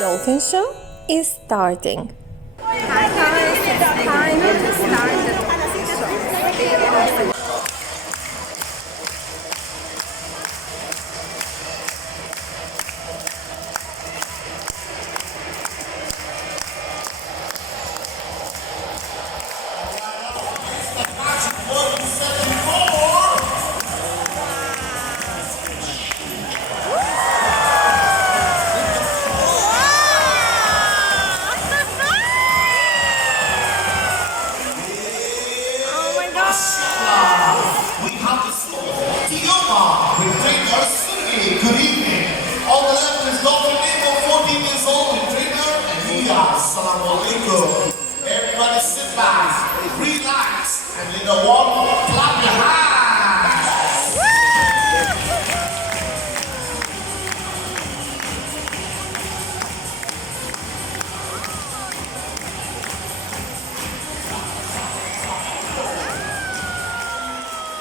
Dolphin Show is starting. Hi guys, it's time to start the show. We have the score. Tioma with trainer Sergey. Good evening. On the left is Dr. Nemo, 14 years old, with trainer Elia. Assalamu alaikum. Everybody sit back, relax, and in the warm, clap your hands.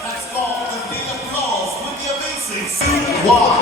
Let's go. The big applause with the amazing one.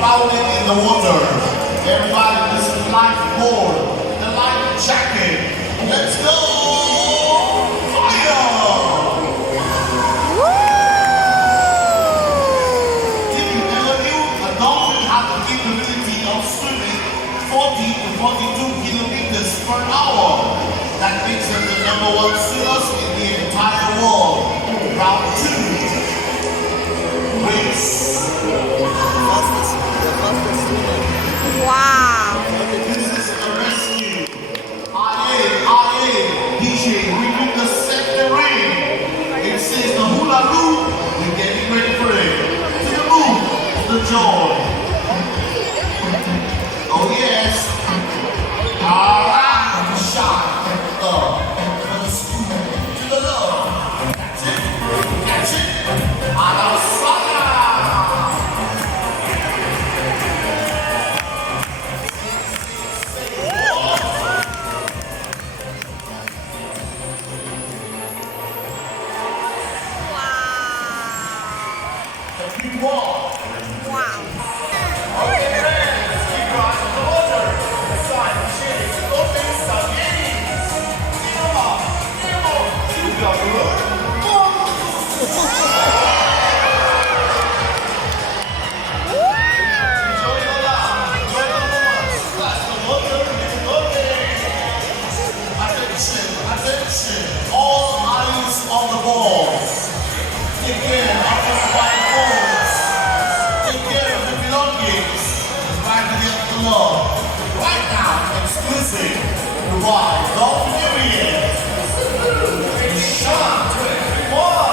Out in the water. Everybody, this is lifeboard, the life jacket. Let's go! Fire! Did you ever knew a dolphin has the capability of swimming 40 to 42 kilometers per hour? That makes them the #1 swimmers in the entire world. Round 2. Race. Wow! This is a rescue. Aye, DJ, we need the second ring. It says the hula loop. We're getting ready for it. To the move, to the joy. Oh yes. Alright, the shot. To the scoop, to the love. That's it. That's it. Alasana. Attention, all eyes on the balls. Take care of the spine bones. Take care of the belongings. Try to get the love. Right now, exclusive. Dubai, Dolphin Area. Shot 21.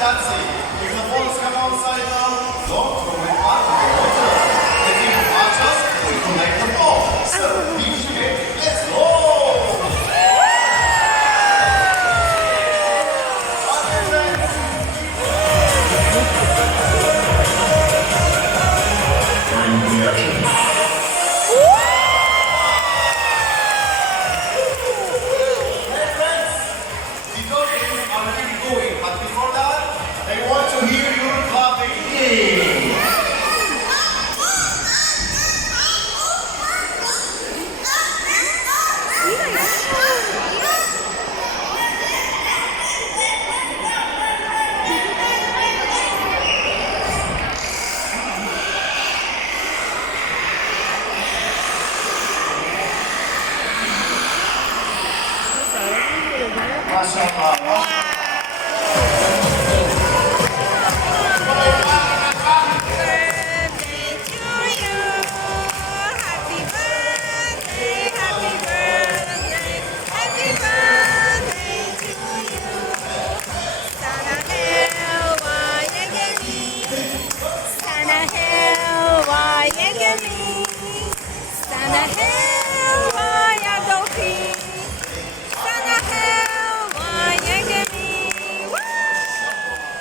that's it. If the balls come outside now, don't throw it out of the water. If you watch us, we collect the ball. So, beach game, let's go! Okay, friends.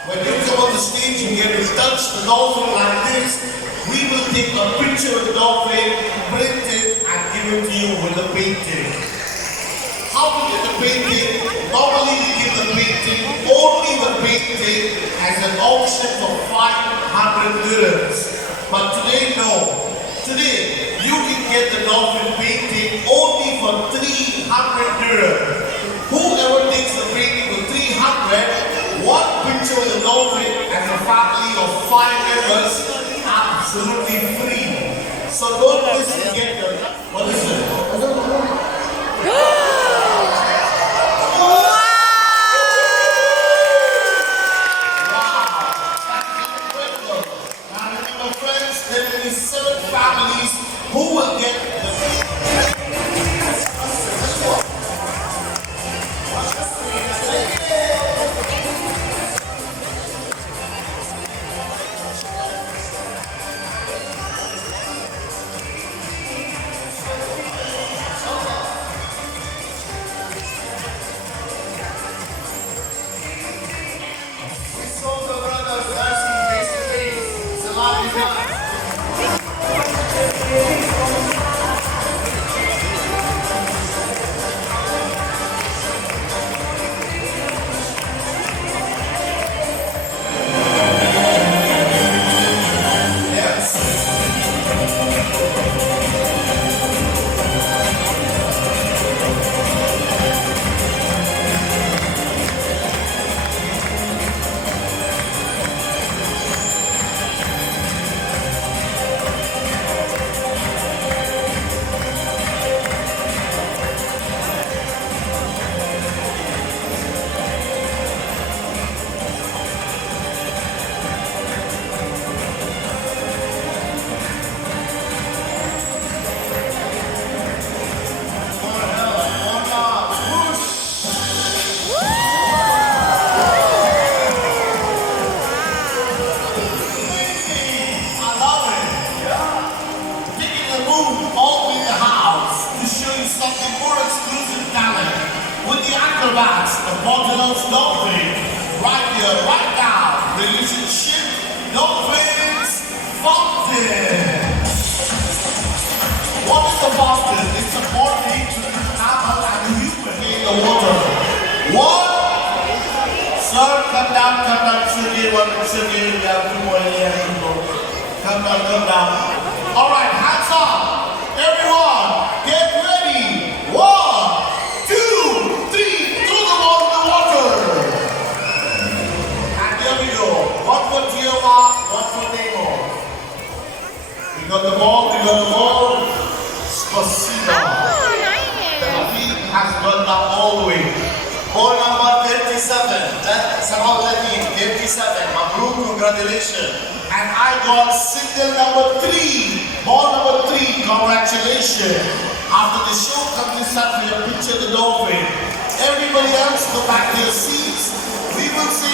When you come on the stage and get to touch the dolphin like this, we will take a picture of the dolphin, print it, and give it to you with the painting. How to get the painting? Normally we give the painting, only the painting, as an auction for 500 dirhams. But today, no. Today, you can get the dolphin painting only for 300 dirhams. Whoever takes the painting for 300, one picture of the dolphin as a family of 5 members, absolutely free. So don't miss to get them. What is it? There will be 7 families who will get the the Portugal's dolphin, right here, right now, relationship, dolphins, fountain. What is the fountain? It's a body to the animal and the human in the water. What? Sir, come down, Shugir, you have 2 more years to go. Come down. All right, hands up. Everyone, get ready. 1, 2, 3, throw the ball in the water. And here we go. 1 for Tioma, 1 for Nemo. We got the ball. Spasiba. The Hafid has gone now all the way. Ball number 37. That's about 37. Mabruk, congratulations. And I got single number 3. Ball number 3, congratulations. After the show, come inside for your picture of the dolphin. Everybody else, go back to your seats. We will say